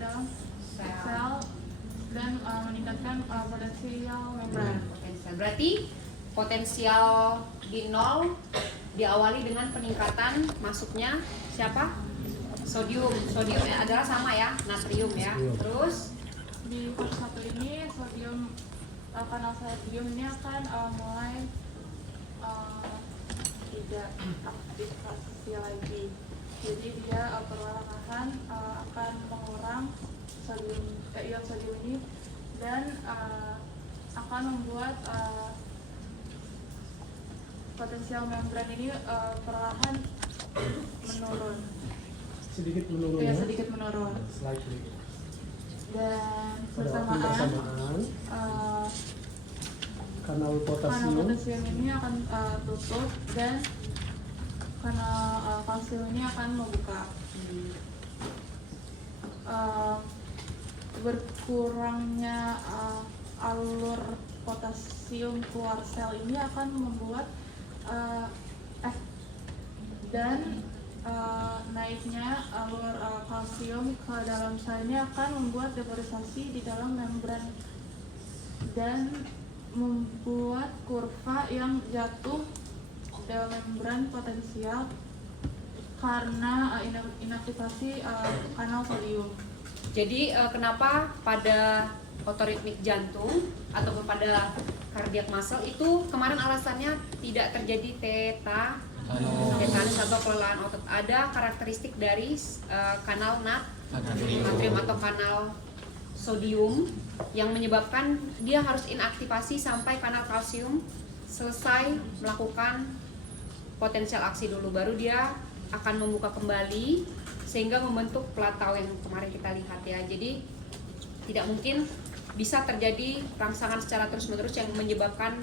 dalam sel dan meningkatkan potensial membran. Potensial. Berarti potensial di nol diawali dengan peningkatan masuknya siapa? Sodium. Sodiumnya adalah sama ya, natrium ya. Terus di fase 1 ini sodium kanal sodium ini akan mulai tidak aktivasi lagi. Jadi dia perlahan akan mengurang ion sodium ini dan akan membuat potensial membran ini perlahan menurun. Sedikit menurun Ya, ya? sedikit menurun. Slightly. Dan Pada waktu bersamaan kanal kanal potasium potasium ini akan tutup dan kanal kalsium ini akan membuka. Berkurangnya alur potasium keluar sel ini akan membuat naiknya alur kalsium ke dalam sel ini akan membuat deporisasi di dalam membran dan membuat kurva yang jatuh dalam membran potensial karena inaktivasi kanal sodium. jadi kenapa pada otoritmik jantung ataupun pada kardiak muscle itu kemarin alasannya tidak terjadi tetanis atau kelelahan otot. Ada karakteristik dari kanal natrium atau kanal sodium yang menyebabkan dia harus inaktivasi sampai kanal kalsium selesai melakukan potensial aksi dulu, baru dia akan membuka kembali sehingga membentuk platau yang kemarin kita lihat ya. Jadi tidak mungkin bisa terjadi rangsangan secara terus-menerus yang menyebabkan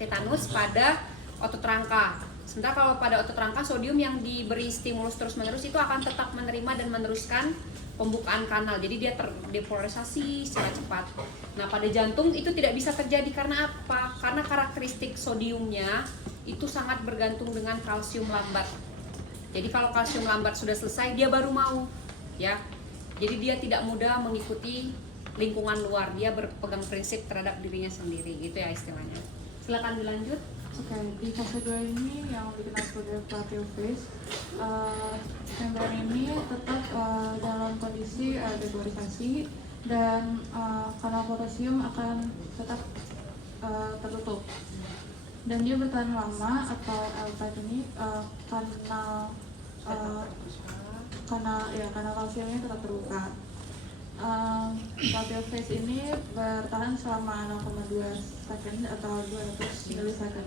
tetanus pada otot rangka. Sementara kalau pada otot rangka, sodium yang diberi stimulus terus-menerus itu akan tetap menerima dan meneruskan pembukaan kanal. Jadi dia terdepolarisasi secara cepat. Nah, pada jantung itu tidak bisa terjadi karena apa? Karena karakteristik sodiumnya itu sangat bergantung dengan kalsium lambat. Jadi kalau kalsium lambat sudah selesai, dia baru mau, ya. Jadi dia tidak mudah mengikuti lingkungan luar, dia berpegang prinsip terhadap dirinya sendiri, gitu ya istilahnya. Silakan dilanjut. Oke, di fase 2 ini yang dikenal sebagai plateau phase, membran ini tetap dalam kondisi depolarisasi dan kanal potasium akan tetap tertutup. Dan dia bertahan lama atau L-type ini kanal kalsiumnya tetap terbuka. Plateau phase ini bertahan selama 0,2 second atau 200 milisecond.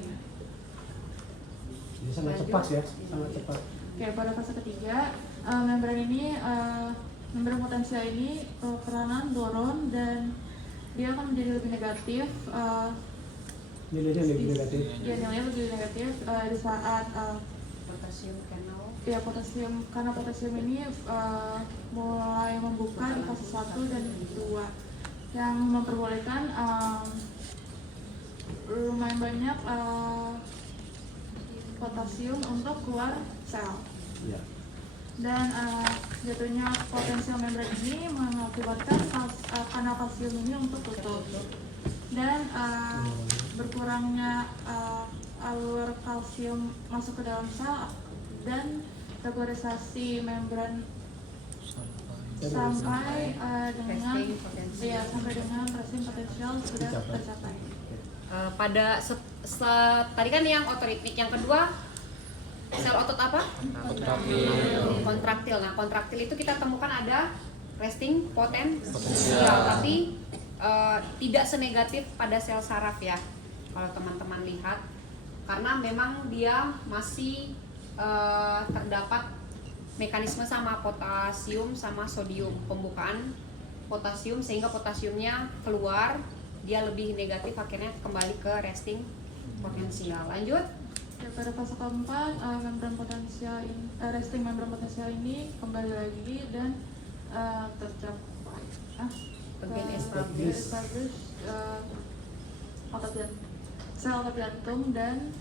Jadi sangat cepat ya, sangat cepat. Oke, pada fase ketiga, membran potensial ini peranan dorong dan dia akan menjadi lebih negatif. Nilainya lebih negatif. Ya, nilainya lebih negatif di saat Potasium kanal. ya karena potasium ini mulai membuka di fase 1 dan 2 yang memperbolehkan lumayan banyak potasium untuk keluar sel. Ya. Dan jatuhnya potensial membran ini mengakibatkan kanal kalsium ini untuk tutup dan berkurangnya alur kalsium masuk ke dalam sel dan regularisasi membran sampai dengan resting potensial sudah tercapai. Pada tadi kan yang otoritmik, yang kedua sel otot apa? Kontraktil. Nah, kontraktil itu kita temukan ada resting potensial, tapi tidak senegatif pada sel saraf ya. Kalau teman-teman lihat, karena memang dia masih terdapat mekanisme sama potasium sama sodium, pembukaan potasium sehingga potasiumnya keluar, dia lebih negatif, akhirnya kembali ke resting potensial. Lanjut. Ya, pada fase keempat, resting membran potensial ini kembali lagi dan tercapai. Establish sel otot jantung dan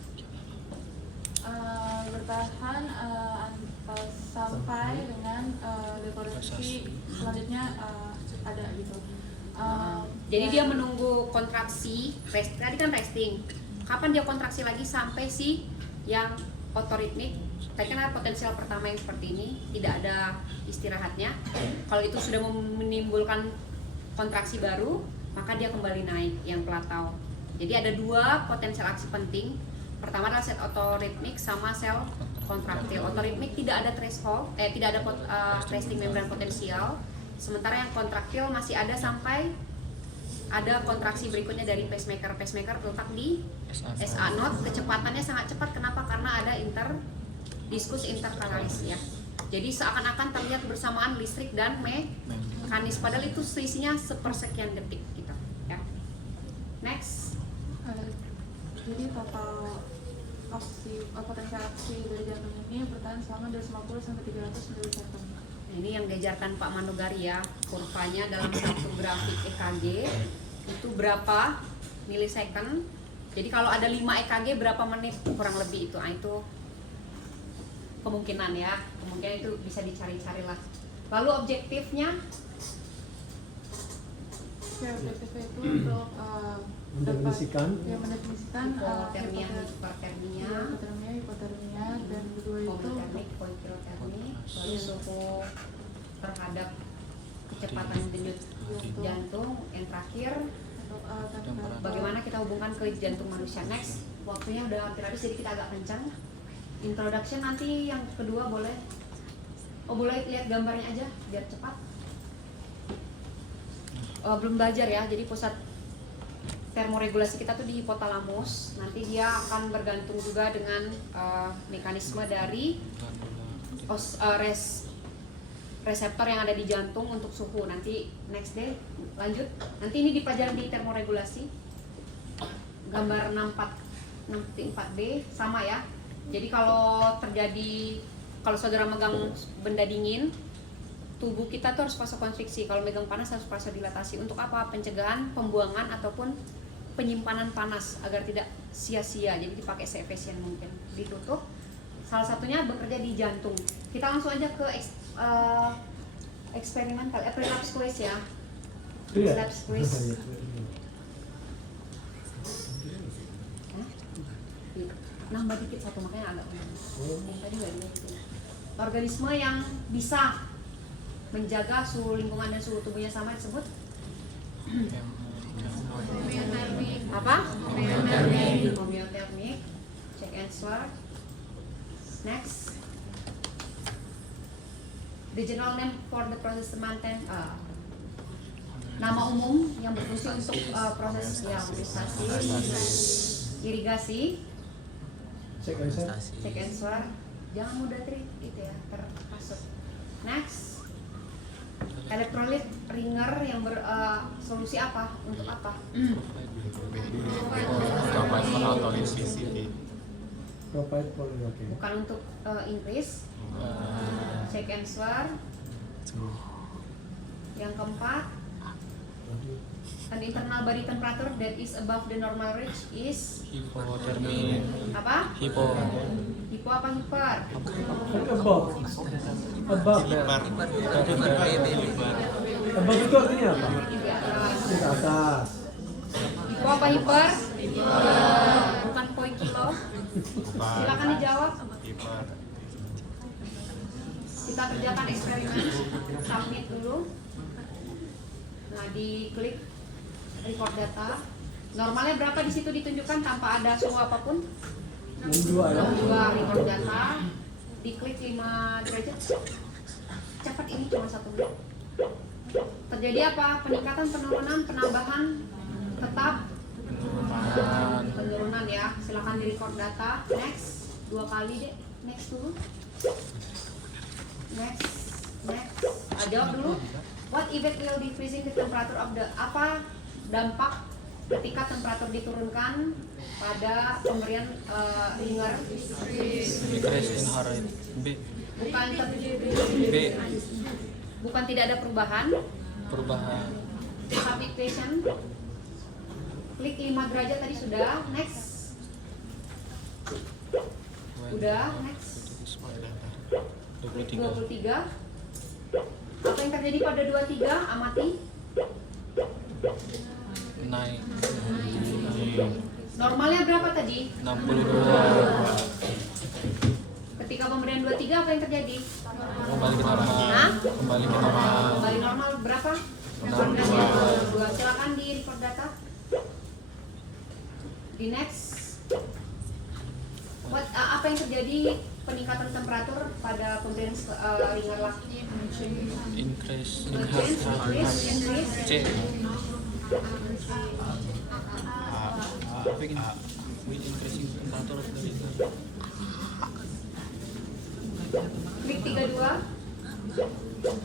bertahan sampai dengan dekorasi selanjutnya ada gitu. Jadi dia menunggu kontraksi, tadi kan resting. Kapan dia kontraksi lagi sampai si yang otoritmik? Tadi kan ada potensial pertama yang seperti ini, tidak ada istirahatnya. Kalau itu sudah menimbulkan kontraksi baru, maka dia kembali naik yang plateau. Jadi ada dua potensial aksi penting. Pertama adalah set otoritmik sama sel kontraktil. Otoritmik tidak ada threshold, tidak ada resting membran potensial. Sementara yang kontraktil masih ada sampai ada kontraksi berikutnya dari pacemaker. Pacemaker terletak di SA node. Kecepatannya sangat cepat. Kenapa? Karena ada diskus interkalaris ya. Jadi seakan-akan terlihat bersamaan listrik dan mekanis, padahal itu selisihnya sepersekian detik gitu ya. Next. Jadi total potensial aksi dari jantung ini bertahan selama 250 sampai 300 milisekund. Ini yang diajarkan Pak Manugari ya, kurvanya dalam satu grafik EKG itu berapa milisecond. Jadi kalau ada 5 EKG berapa menit kurang lebih itu. Nah, itu kemungkinan itu bisa dicari-cari lah. Lalu objektifnya? Ya, objektifnya itu untuk mendefinisikan hipotermia, hipotermia, dan kedua itu homotermik, hipotermik, lalu suhu terhadap kecepatan denyut jantung. Yang terakhir, bagaimana kita hubungkan ke jantung manusia. Next, waktunya udah hampir habis jadi kita agak kencang. Introduction nanti yang kedua boleh lihat gambarnya aja biar cepat. Belum belajar ya, jadi pusat termoregulasi kita tuh di hipotalamus. Nanti dia akan bergantung juga dengan mekanisme dari reseptor yang ada di jantung untuk suhu. Nanti next day lanjut. Nanti ini dipelajari di termoregulasi. Gambar 64D sama ya. Jadi kalau saudara megang benda dingin, tubuh kita tuh harus vasokonstriksi. Kalau megang panas harus vasodilatasi. Untuk apa? Pencegahan pembuangan ataupun penyimpanan panas agar tidak sia-sia. Jadi dipakai se-efisien mungkin. Ditutup. Salah satunya bekerja di jantung. Kita langsung aja ke eksperimental. Prelapse quiz ya. Prelapse quiz. Nambah dikit satu, makanya agak yang tadi nggak gitu. Organisme yang bisa menjaga suhu lingkungan dan suhu tubuhnya sama disebut apa? Homeothermic. Check answer. Next. The general name for the process to maintain nama umum yang berfungsi untuk proses irigasi. Cek answer. Check answer. Jangan mudah itu ya, terhasut. Next. Elektrolit ringer yang solusi apa? Untuk apa? Provide polyurethane. Bukan untuk increase. Check answer. Yang keempat, an internal body temperature that is above the normal range is Hipotermi. apa? Hipo Apa hiper? Above. Above itu artinya apa? Di atas. Di atas. Hipo apa hiper? Bukan poin kilo. Silakan dijawab. Kita kerjakan eksperimen. Submit dulu. Nah, diklik record data. Normalnya berapa di situ ditunjukkan tanpa ada suhu apapun? 62 ya. 62 record data. Diklik 5 derajat. Cepat, ini cuma 1 menit. Terjadi apa? Peningkatan, penurunan, penambahan, tetap penurunan ya. Silakan di record data. Next, 2 kali deh. Next dulu. Next. Jawab dulu. What effect will decreasing the temperature of the apa dampak ketika temperatur diturunkan pada pemberian ringer? Decrease in heart rate. B. Bukan tidak ada perubahan. Substitution. Klik 5 derajat tadi sudah. Next. Udah. Next. 23. 23. Apa yang terjadi pada 23? Amati. Naik. Normalnya berapa tadi? 62. Ketika pemberian 23 apa yang terjadi? Kembali ke normal. Hah? Kembali ke normal. Kembali normal berapa? 62. Silakan di record data. Di next. Apa yang terjadi peningkatan temperatur pada pemberian ringan laki? Increase. Increase. C. Apa ini? With increasing temperature of the liquor. Klik 32.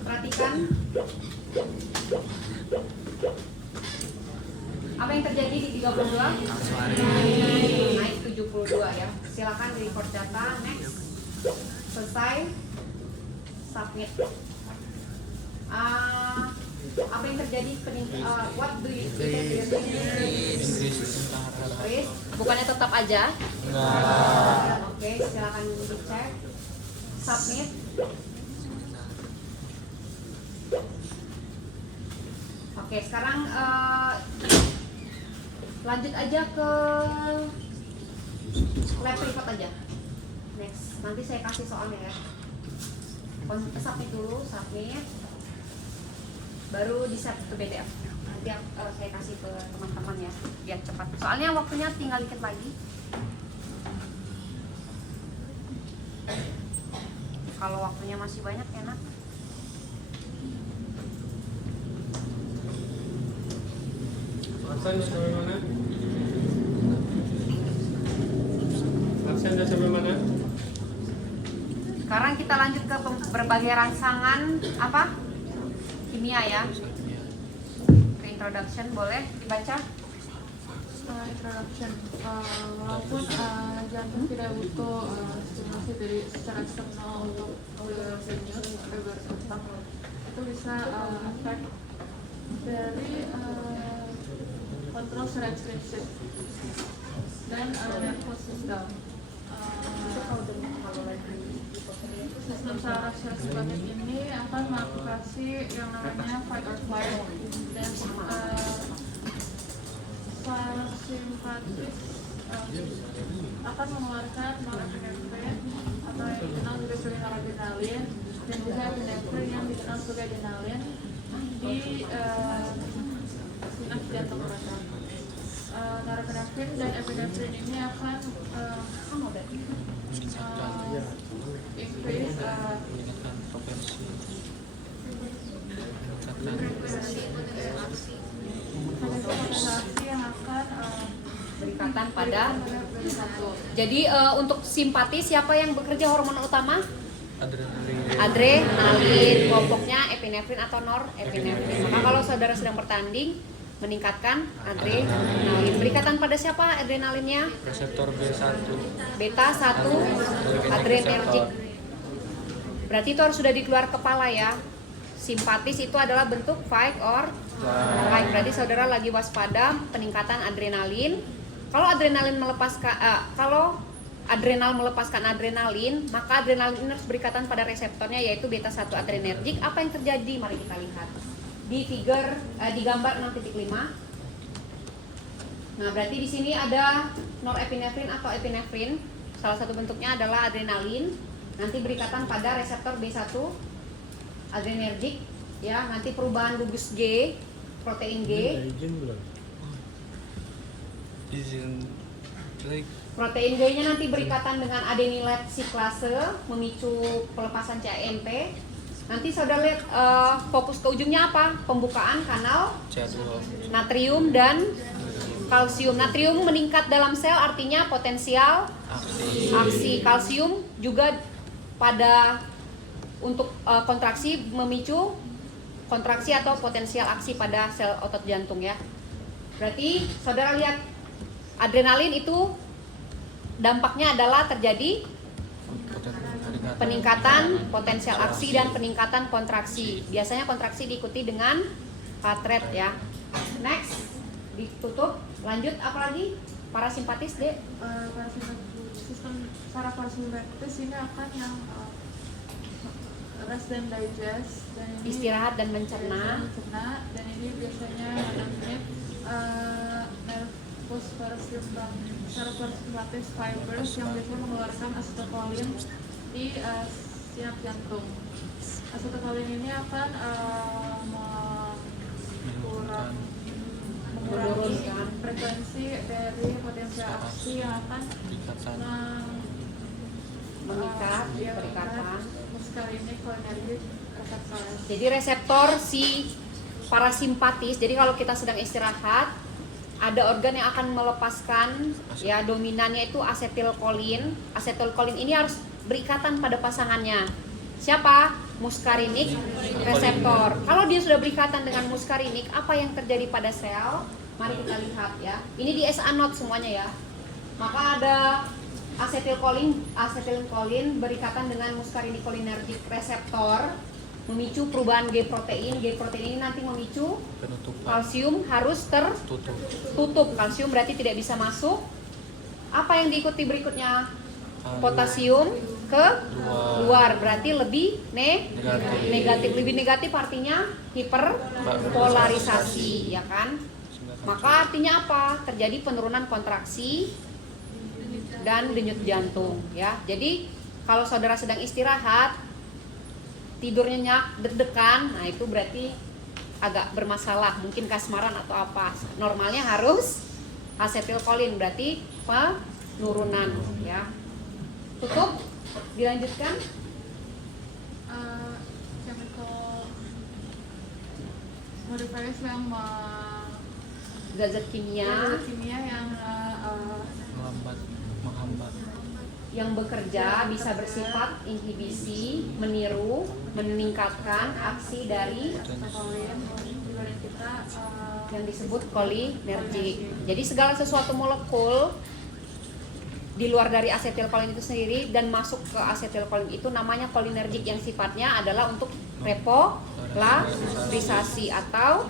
Perhatikan. Apa yang terjadi di 32? Naik 72 ya. Silakan di record data. Next. Selesai. Submit. Apa yang terjadi? What do you think? Increase temperature. Chris, bukannya tetap aja? Enggak. Oke, silakan dicek. Submit. Oke, sekarang lanjut aja ke lab report aja. Next, nanti saya kasih soalnya ya. Submit dulu, submit. Baru di save ke PDF. Nanti saya kasih ke teman-teman ya, biar cepat. Soalnya waktunya tinggal dikit lagi. Kalau waktunya masih banyak enak. Aksan sampai mana? Aksan sudah sampai mana? Sekarang kita lanjut ke berbagai rangsangan apa? Kimia ya. Ke introduction boleh dibaca? Introduction. Walaupun jantung tidak butuh stimulasi dari secara eksternal untuk berkembang, itu bisa efek dari kontrol secara ekstrinsik dan nervous system. Sistem saraf simpatik ini akan mengaktifasi yang namanya fight or flight dan saraf simpatis akan mengeluarkan norepinefrin atau yang dikenal juga sebagai noradrenalin dan juga epinefrin yang dikenal sebagai adrenalin di sinus jantung mereka. Norepinefrin dan epinefrin ini akan increase Meningkatkan frekuensi. frekuensi yang akan Berikatan pada. satu. Jadi untuk simpatis siapa yang bekerja hormon utama? Adrenalin. Adrenalin, kelompoknya epinefrin atau norepinefrin. Maka kalau saudara sedang bertanding, meningkatkan adrenalin. Berikatan pada siapa adrenalinnya? Reseptor B1. Beta 1 adrenergic. Berarti itu harus sudah di keluar kepala ya. Simpatis itu adalah bentuk fight or flight. Berarti saudara lagi waspada peningkatan adrenalin. Kalau adrenalin melepaskan kalau adrenal melepaskan adrenalin, maka adrenalin ini harus berikatan pada reseptornya yaitu beta 1 adrenergic. Apa yang terjadi? Mari kita lihat. Di di gambar 6.5. Nah, berarti di sini ada norepinefrin atau epinefrin. Salah satu bentuknya adalah adrenalin. Nanti berikatan pada reseptor B1 adrenergic ya. Nanti perubahan gugus G, protein G. Izin like Protein G-nya nanti berikatan dengan adenylat siklase memicu pelepasan CAMP. Nanti saudara lihat fokus ke ujungnya apa? Pembukaan kanal C2. natrium dan kalsium. Natrium meningkat dalam sel artinya potensial aksi. Kalsium juga pada untuk kontraksi memicu kontraksi atau potensial aksi pada sel otot jantung ya. Berarti saudara lihat adrenalin itu dampaknya adalah terjadi peningkatan potensial aksi dan peningkatan kontraksi. Biasanya kontraksi diikuti dengan heart rate ya. Next, ditutup. Lanjut apa lagi? Parasimpatis, Dek. Sistem saraf parasimpatis ini akan yang rest dan digest, dan ini Istirahat dan mencerna. dan ini biasanya 6 menit. Nervus parasympathetic fibers yang biasanya mengeluarkan asetilkolin di sinap jantung. Asetilkolin ini akan mengurangi frekuensi dari potensial aksi yang akan ikatan Mengikat, perikatan. muscarinic cholinergic receptors. Jadi reseptor si parasimpatis. Jadi kalau kita sedang istirahat, ada organ yang akan melepaskan ya dominannya itu asetilkolin. Asetilkolin ini harus berikatan pada pasangannya. Siapa? Muscarinic reseptor. Kalau dia sudah berikatan dengan muscarinic, apa yang terjadi pada sel? Mari kita lihat ya. Ini di SA note semuanya ya. Maka ada asetilkolin berikatan dengan muscarinic cholinergic reseptor, memicu perubahan G protein. G protein ini nanti memicu penutupan kalsium harus tutup tertutup. Kalsium berarti tidak bisa masuk. Apa yang diikuti berikutnya? Potasium ke luar, berarti lebih negatif. Lebih negatif artinya hiperpolarisasi, ya kan? Maka artinya apa? Terjadi penurunan kontraksi dan denyut jantung, ya. Jadi kalau saudara sedang istirahat, tidur nyenyak, deg-degan, nah itu berarti agak bermasalah, mungkin kasmaran atau apa. Normalnya harus asetilkolin, berarti penurunan, ya. Tutup, dilanjutkan. Chemical modifiers yang Zat kimia yang menghambat yang bekerja bisa bersifat inhibisi, meniru, meningkatkan aksi dari asetilkolin. Kemudian kita yang disebut cholinergic. Jadi segala sesuatu molekul di luar dari asetilkolin itu sendiri dan masuk ke asetilkolin itu namanya cholinergic, yang sifatnya adalah untuk repolarisasi atau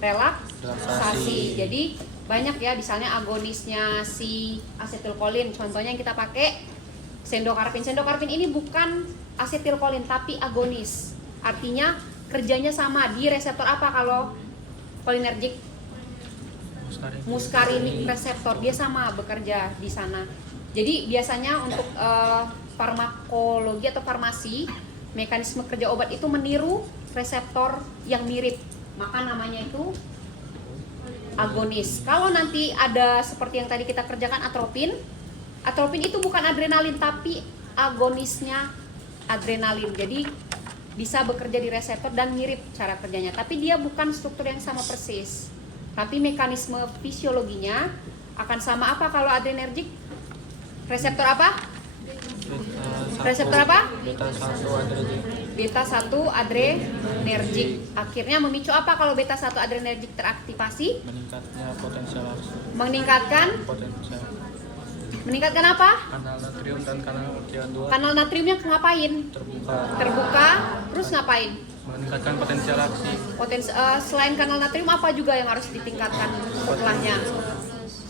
relaksasi. Jadi banyak ya, misalnya agonisnya si asetilkolin. Contohnya yang kita pakai sendokarpin. Sendokarpin ini bukan asetilkolin tapi agonis. Artinya kerjanya sama di reseptor apa kalau cholinergic? Muscarinic reseptor, dia sama bekerja di sana. Jadi biasanya untuk farmakologi atau farmasi, mekanisme kerja obat itu meniru reseptor yang mirip, maka namanya itu agonis. Kalau nanti ada seperti yang tadi kita kerjakan atropin, atropin itu bukan adrenalin tapi agonisnya adrenalin. Jadi bisa bekerja di reseptor dan mirip cara kerjanya, tapi dia bukan struktur yang sama persis. Tapi mekanisme fisiologinya akan sama. Apa kalau adrenergic? Reseptor apa? Reseptor apa? beta 1 adrenergic Beta 1 adrenergic. Akhirnya memicu apa kalau beta 1 adrenergic teraktivasi? meningkatnya potensial aksi Meningkatkan potensial meningkatkan apa? kanal natrium dan kanal CO2 Kanal natriumnya ngapain? Terbuka. Terus ngapain? meningkatkan potensial aksi Selain kanal natrium apa juga yang harus ditingkatkan setelahnya?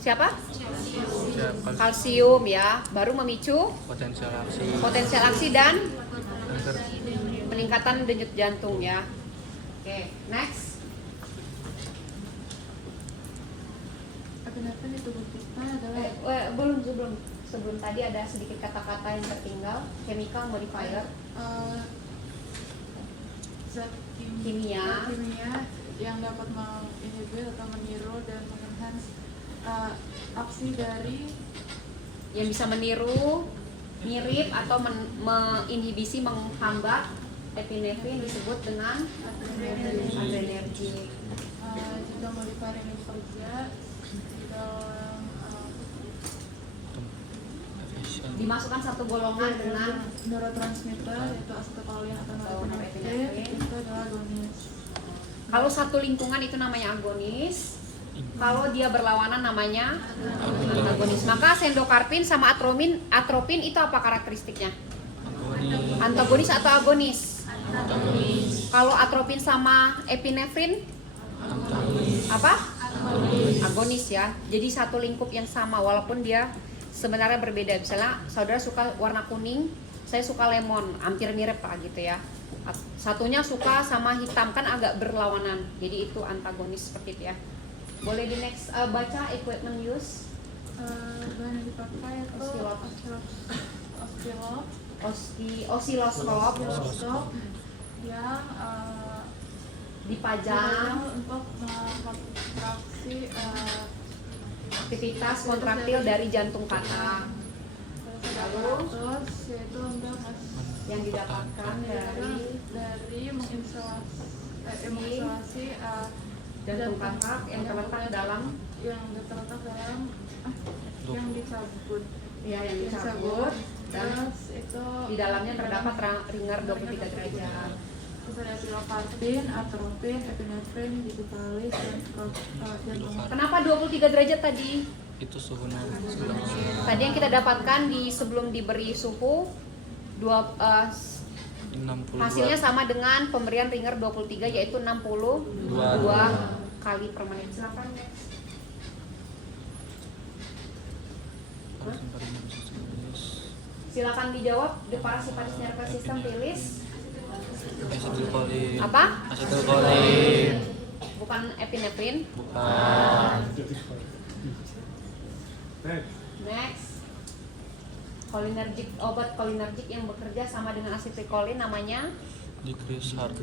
Siapa? Kalsium ya, baru memicu potensial aksi dan peningkatan denyut jantung ya. Oke, next. epinefrin di tubuh kita adalah Sebelum tadi ada sedikit kata-kata yang tertinggal. Chemical modifier, zat kimia yang dapat menginhibit atau meniru dan mengenhance aksi dari yang bisa meniru, mirip atau menginhibisi, menghambat. Epinefrin disebut dengan adrenergic. Jika modifier ini bekerja di dalam Dimasukkan satu golongan dengan neurotransmitter yaitu asetilkolin atau norepinefrin, itu adalah agonis. kalau satu lingkungan itu namanya agonis, kalau dia berlawanan namanya antagonis. Maka sendokarpin sama atropin itu apa karakteristiknya? Antagonis atau agonis? Kalau atropin sama epinefrin apa? Agonis ya. Jadi satu lingkup yang sama walaupun dia sebenarnya berbeda. Misalnya saudara suka warna kuning, saya suka lemon, hampir mirip lah gitu ya. Satunya suka sama hitam, kan agak berlawanan. Jadi itu antagonis seperti itu ya. Boleh di next baca equipment use. Bahan yang dipakai itu Osiloskop yang dipajang untuk mengkontraksi aktivitas kontraktil dari jantung katak. Lalu terus yaitu untuk yang didapatkan dari menginstalasi jantung katak yang terletak dalam yang dicabut ya yang dicabut dan terus itu di dalamnya terdapat ringer 23 derajat. terus ada pilocarpin, atropin, epinefrin, digitalis dan jantung. Kenapa 23 derajat tadi? Itu suhu Tadi yang kita dapatkan di sebelum diberi suhu 62 hasilnya sama dengan pemberian ringer 23 yaitu 62 kali per menit. Silakan next. Silakan dijawab. The parasympathetic nervous system rilis Asetilkolin. apa? Asetilkolin. Bukan epinefrin. Bukan. Next. Cholinergic, obat cholinergic yang bekerja sama dengan asetilkolin namanya Decrease heart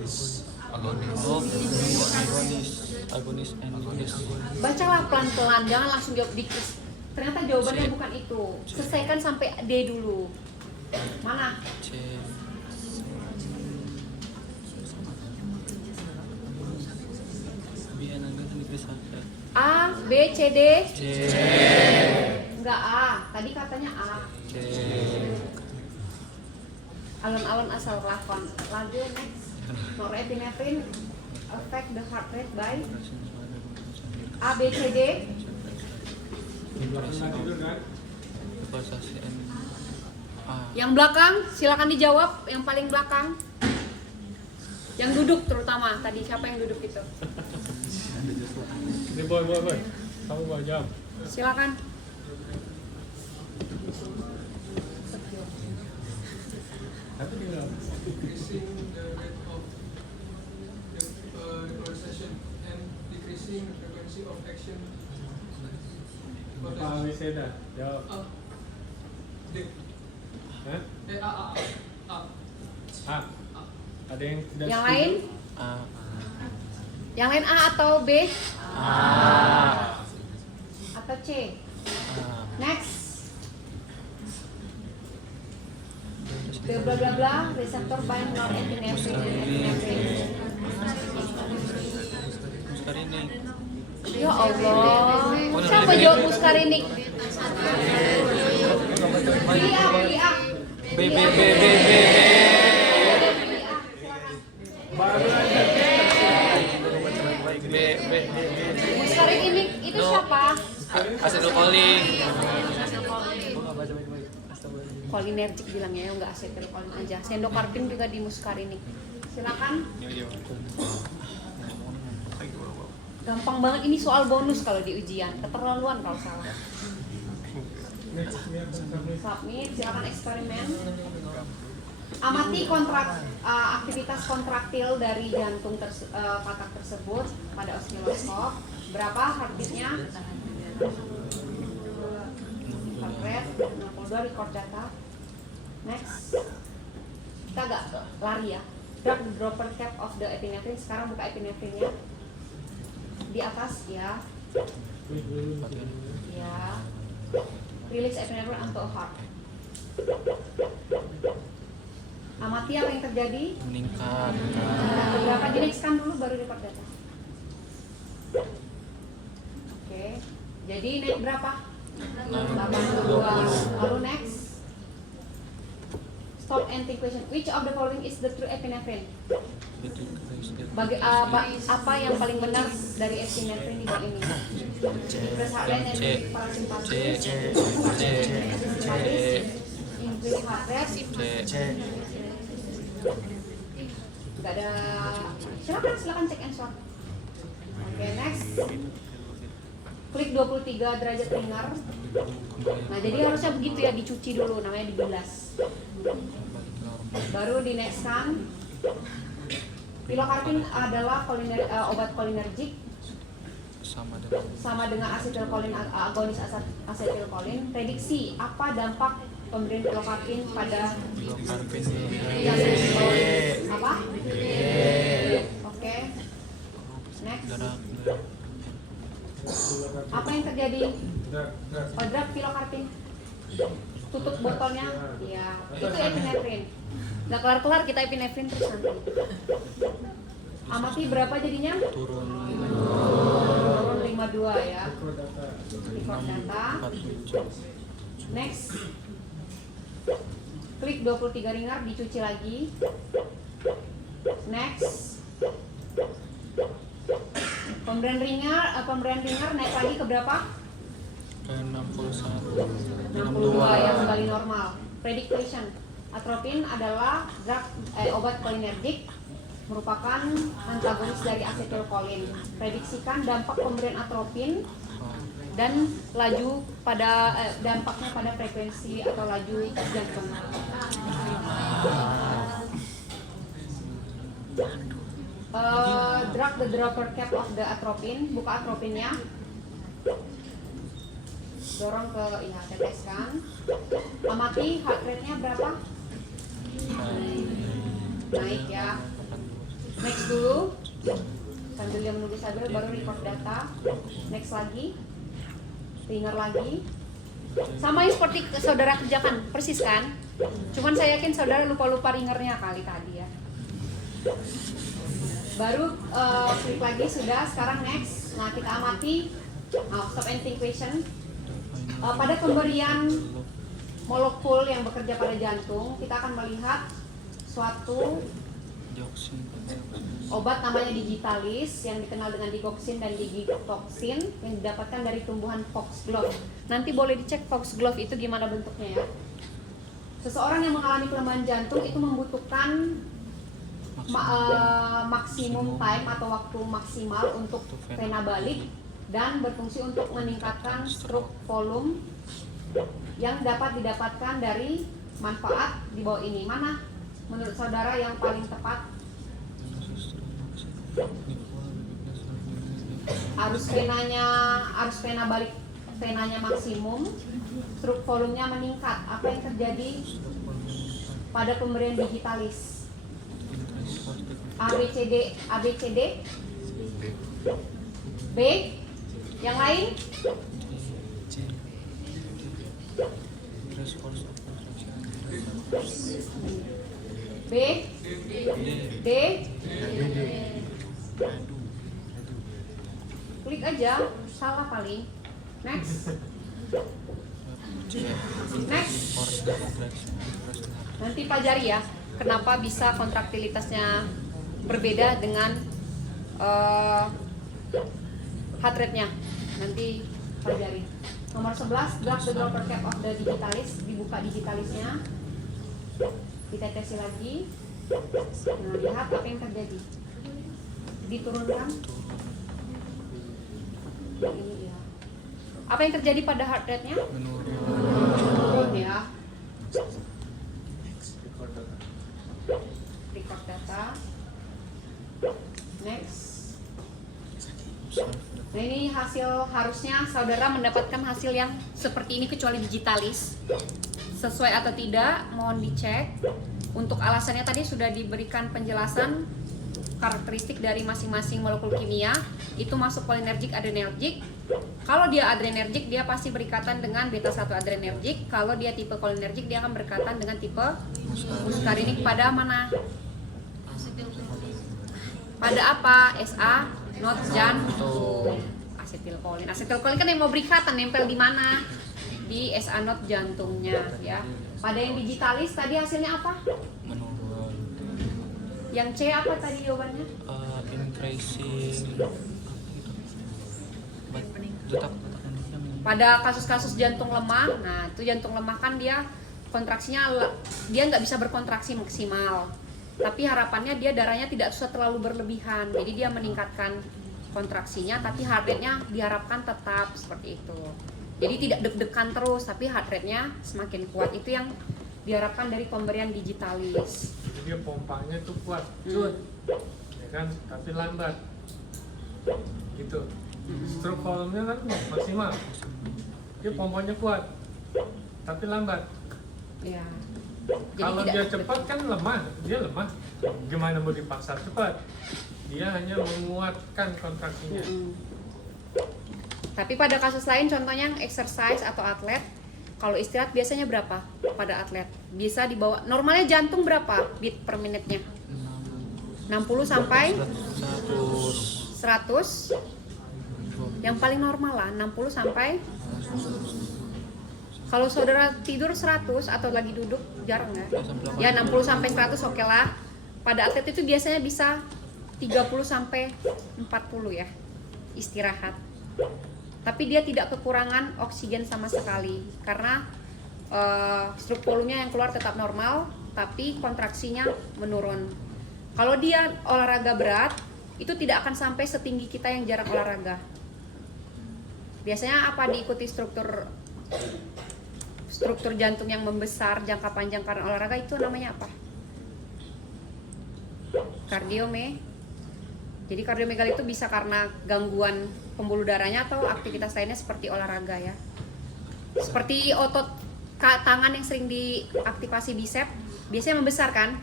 agonis and decrease. bacalah pelan-pelan, jangan langsung jawab decrease. Ternyata jawabannya bukan itu. Selesaikan sampai D dulu. Mana? C. Biar nanti decrease heart rate. A, B, C, D. C. Enggak A. Tadi katanya A. C. Alon-alon asal lakon. Lagu next. Norepinephrine affect the heart rate by A, B, C, D. Reversasi N. A. Yang belakang silakan dijawab. Yang paling belakang. Yang duduk terutama. Tadi siapa yang duduk itu? Ini boy. Kamu mau jawab? Silakan. Tapi dia Decreasing the rate of repolarization and decreasing the frequency of action. Pak Wiseda jawab. D. Hah? A. Ada yang tidak Yang setuju? lain? A. Yang lain A atau B? A. Atau C? A. Next. Bla bla bla bla, reseptor bind norepinephrine and epinephrine. Muskarinik. Ya Allah, siapa jawab muskarinik? Pilih A, pilih A. B. B. B. B. B. Pilih A, silakan. B. B. Muskarinik itu siapa? Asetilkolin. Cholinergic bilangnya ya, nggak asetilkolin aja. Sendokarpin juga di muskarinik. Silakan. Gampang banget, ini soal bonus kalau di ujian. Keterlaluan kalau salah. Submit, silakan eksperimen. Amati aktivitas kontraktil dari jantung katak tersebut pada osiloskop. Berapa heartbeatnya? Heart rate 62, record data. Next. Kita agak lari ya. Drug dropper cap of the epinephrine. Sekarang buka epinefrinnya. Di atas ya. Ya. Release epinephrine onto a heart. Amati apa yang terjadi. Meningkat. Berapa di next-kan dulu baru record data. Oke. Jadi naik berapa? 82. Lalu next. Stop and think question. Which of the following is the true epinephrine? Apa yang paling benar dari epinephrine di bawah ini? Increase heart rate and parasympathetic. Increase heart rate. Gak ada. Silakan check and swap. Oke, next. Klik 23 derajat ringer. Nah, jadi harusnya begitu ya, dicuci dulu, namanya dibilas. Baru di next kan Pilokarpin adalah obat kolinergik sama dengan asetilkolin, agonis asetilkolin. Prediksi apa dampak pemberian pilokarpin pada pilokarpin. apa? Oke. Next. Apa yang terjadi? Drug pilokarpin. Tutup botolnya. Ya, itu epinefrin. Nggak kelar-kelar kita epinefrin terus nanti. Amati berapa jadinya? Turun 52 ya. Record data. Next. Klik 23 ringer, dicuci lagi. Next. Pemberian ringer naik lagi ke berapa? ke 61. 62 ya, kembali normal. Prediction. Atropin adalah obat kolinergik, merupakan antagonis dari asetilkolin. Prediksikan dampak pemberian atropin dan laju pada dampaknya pada frekuensi atau laju jantung. Drag the dropper cap of the atropin, buka atropinnya, dorong ke teteskan. Amati heart rate-nya berapa? Naik ya. Next dulu, sambil dia menunggu sabar baru record data. Next lagi, ringer lagi. Sama yang seperti saudara kerjakan, persis kan? Cuman saya yakin saudara lupa-lupa ringernya kali tadi ya. Baru klik lagi sudah. Sekarang next. Nah kita amati. Stop and think question. Pada pemberian molekul yang bekerja pada jantung, kita akan melihat suatu obat namanya digitalis yang dikenal dengan digoxin dan digitoxin yang didapatkan dari tumbuhan foxglove. Nanti boleh dicek foxglove itu gimana bentuknya ya. Seseorang yang mengalami kelemahan jantung itu membutuhkan maksimum time atau waktu maksimal untuk vena balik dan berfungsi untuk meningkatkan stroke volume yang dapat didapatkan dari manfaat di bawah ini. Mana menurut saudara yang paling tepat? Arus vena balik venanya maksimum, stroke volumenya meningkat. Apa yang terjadi pada pemberian digitalis? ABCD B, yang lain? B, D, klik aja, salah paling. Next. Nanti pelajari ya, kenapa bisa kontraktilitasnya berbeda dengan heart rate-nya. Nanti pelajari. Nomor 11, drag the dropper cap of the digitalis, dibuka digitalisnya. Ditetesi lagi. Nah, lihat apa yang terjadi. Diturunkan. Ini ya. Apa yang terjadi pada heart rate-nya? Menurun ya. Record data. Next. Nah ini harusnya saudara mendapatkan hasil yang seperti ini kecuali digitalis. Sesuai atau tidak mohon dicek. Untuk alasannya tadi sudah diberikan penjelasan karakteristik dari masing-masing molekul kimia. Itu masuk kolinergik, adrenergik. Kalau dia adrenergik dia pasti berikatan dengan beta 1 adrenergik. Kalau dia tipe kolinergik dia akan berikatan dengan tipe muskarinik. Pada mana? Pada apa? SA not jantung. Asetilkolin. Asetilkolin kan yang mau berikatan, nempel di mana? Di SA not jantungnya ya. Pada yang digitalis tadi hasilnya apa? Menurun. Yang C apa tadi jawabannya? Increasing. Pada kasus-kasus jantung lemah, nah itu jantung lemah kan dia kontraksinya dia nggak bisa berkontraksi maksimal. Tapi harapannya dia darahnya tidak usah terlalu berlebihan, jadi dia meningkatkan kontraksinya, tapi heart rate-nya diharapkan tetap seperti itu. Jadi tidak deg-degan terus, tapi heart rate-nya semakin kuat. Itu yang diharapkan dari pemberian digitalis. Jadi dia pompanya tuh kuat, cut, ya kan, tapi lambat, gitu. Stroke volume-nya kan maksimal, dia pompanya kuat, tapi lambat. Ya. Jadi Kalau tidak dia cepat kan lemah, dia lemah. Gimana mau dipaksa cepat? Dia hanya menguatkan kontraksinya. Tapi pada kasus lain contohnya yang exercise atau atlet, kalau istirahat biasanya berapa pada atlet? Bisa di bawah, normalnya jantung berapa beat per menitnya? 60 sampai 100. Yang paling normal lah 60 sampai. Kalau saudara tidur 100 atau lagi duduk jarang ya. Ya 60 sampai 100 oke lah. Pada atlet itu biasanya bisa 30 sampai 40 ya istirahat. Tapi dia tidak kekurangan oksigen sama sekali karena stroke volume-nya yang keluar tetap normal, tapi kontraksinya menurun. Kalau dia olahraga berat, itu tidak akan sampai setinggi kita yang jarang olahraga. Biasanya apa diikuti struktur jantung yang membesar jangka panjang karena olahraga itu namanya apa? Jadi kardiomegali itu bisa karena gangguan pembuluh darahnya atau aktivitas lainnya seperti olahraga ya. Seperti otot tangan yang sering diaktifasi bicep, biasanya membesar kan?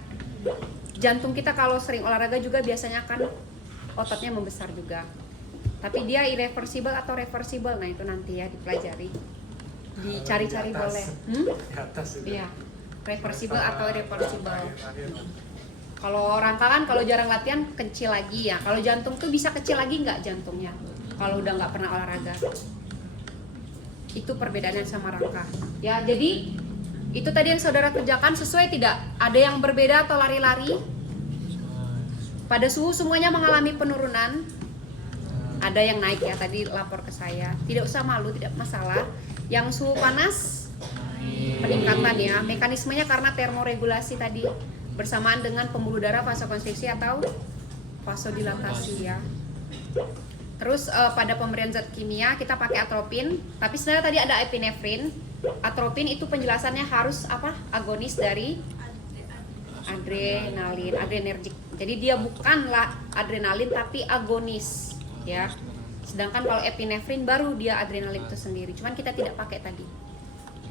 Jantung kita kalau sering olahraga juga biasanya akan ototnya membesar juga. Tapi dia irreversible atau reversible, nah itu nanti ya dipelajari. Dicari-cari Di atas. boleh. Di atas itu. Iya. Reversible atau irreversible. Akhir-akhir. Kalau rangka kan kalau jarang latihan kecil lagi ya. Kalau jantung tuh bisa kecil lagi nggak jantungnya? Kalau udah nggak pernah olahraga. Itu perbedaannya sama rangka. Ya jadi itu tadi yang saudara kerjakan sesuai tidak? Ada yang berbeda atau lari-lari? Pada suhu semuanya mengalami penurunan. Ada yang naik ya tadi lapor ke saya. Tidak usah malu, tidak masalah. Yang suhu panas peningkatan ya. Mekanismenya karena termoregulasi tadi. Bersamaan dengan pembuluh darah vasokonstriksi atau vasodilatasi ya. Terus pada pemberian zat kimia kita pakai atropin, tapi sebenarnya tadi ada epinefrin. Atropin itu penjelasannya harus apa? Agonis dari adrenalin, adrenergik. Jadi dia bukanlah adrenalin tapi agonis ya. Sedangkan kalau epinefrin baru dia adrenalin itu sendiri. Cuman kita tidak pakai tadi.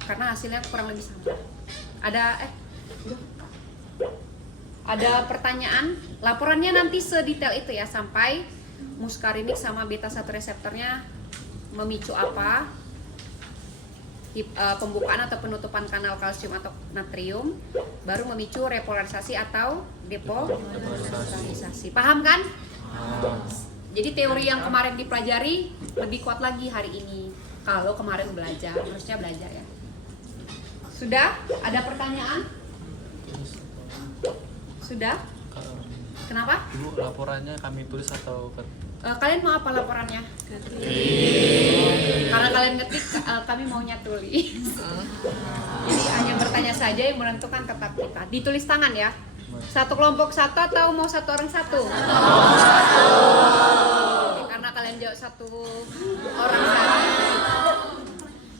Karena hasilnya kurang lebih sama. Ada pertanyaan, laporannya nanti sedetail itu ya sampai muskarinik sama beta 1 reseptornya memicu apa, pembukaan atau penutupan kanal kalsium atau natrium, baru memicu repolarisasi atau depolarisasi. Paham kan? Jadi teori yang kemarin dipelajari lebih kuat lagi hari ini. Kalau kemarin belajar, harusnya belajar ya. Sudah? Ada pertanyaan? Sudah? Kenapa? Ibu, laporannya kami tulis atau Kalian mau apa laporannya? Karena kalian ngetik, kami maunya tulis. Jadi hanya bertanya saja yang menentukan tetap kita. Ditulis tangan ya. Satu kelompok satu atau mau satu orang satu? Oke, karena kalian jawab satu orang satu.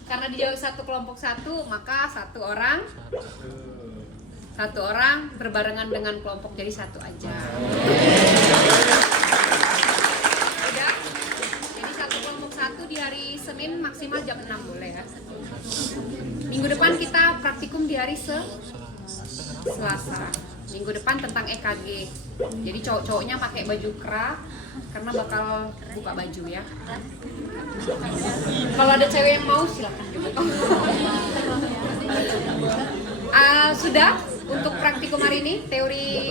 Karena dijawab satu kelompok satu, maka satu orang berbarengan dengan kelompok jadi satu aja. Udah? Jadi satu kelompok satu di hari Senin maksimal jam 6 boleh ya. Minggu depan kita praktikum di hari Selasa. Minggu depan tentang EKG. Jadi cowok-cowoknya pakai baju kera karena bakal buka baju ya. Kalau ada cewek yang mau silakan juga. Sudah untuk praktikum hari ini teori